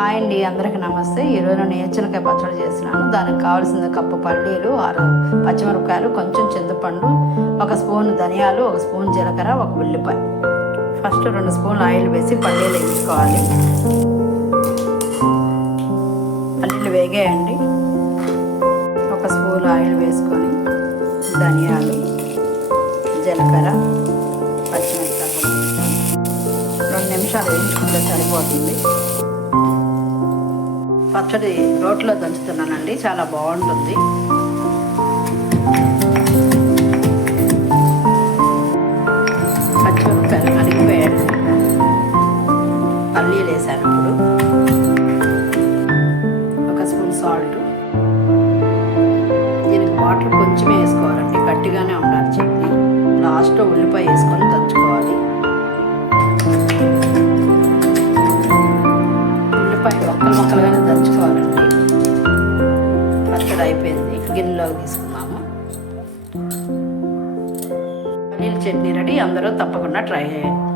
Hi అండి, అందరికీ నమస్తే. ఈరోజు నేను ఏచనకాయ పచ్చడి చేస్తున్నాను. దానికి కావాల్సిన కప్పు పల్లీలు, 6 పచ్చిమిరపకాయలు, కొంచెం చింతపండు, 1 స్పూన్ ధనియాలు, 1 స్పూన్ జీలకర్ర, 1 ఉల్లిపాయ. ఫస్ట్ 2 స్పూన్లు ఆయిల్ వేసి పల్లీలు వేయించుకోవాలి. పల్లీలు వేగాయండి. 1 స్పూన్ ఆయిల్ వేసుకొని ధనియాలు, జీలకర్ర, పచ్చిమిరపకాయలు 2 నిమిషాలు వేయించుకుంటే సరిపోతుంది. పచ్చడి రోట్లో దంచుతున్నానండి, చాలా బాగుంటుంది. పచ్చిమిరపకాయలు నలిగిపోయాడు, పల్లీలు వేసాను. ఇప్పుడు 1 స్పూన్ సాల్ట్. దీనికి వాటర్ కొంచెమే వేసుకోవాలండి, గట్టిగానే ఉండాలి చట్నీ. లాస్ట్లో ఉల్లిపాయ వేసుకొని దంచుకోవాలి. ముక్కలుగానే దంచుకోవాలండి. పచ్చడి అయిపోయింది, గిన్నెలోకి తీసుకుందాము. పల్లీల చట్నీ రెడీ. అందరూ తప్పకుండా ట్రై చేయండి.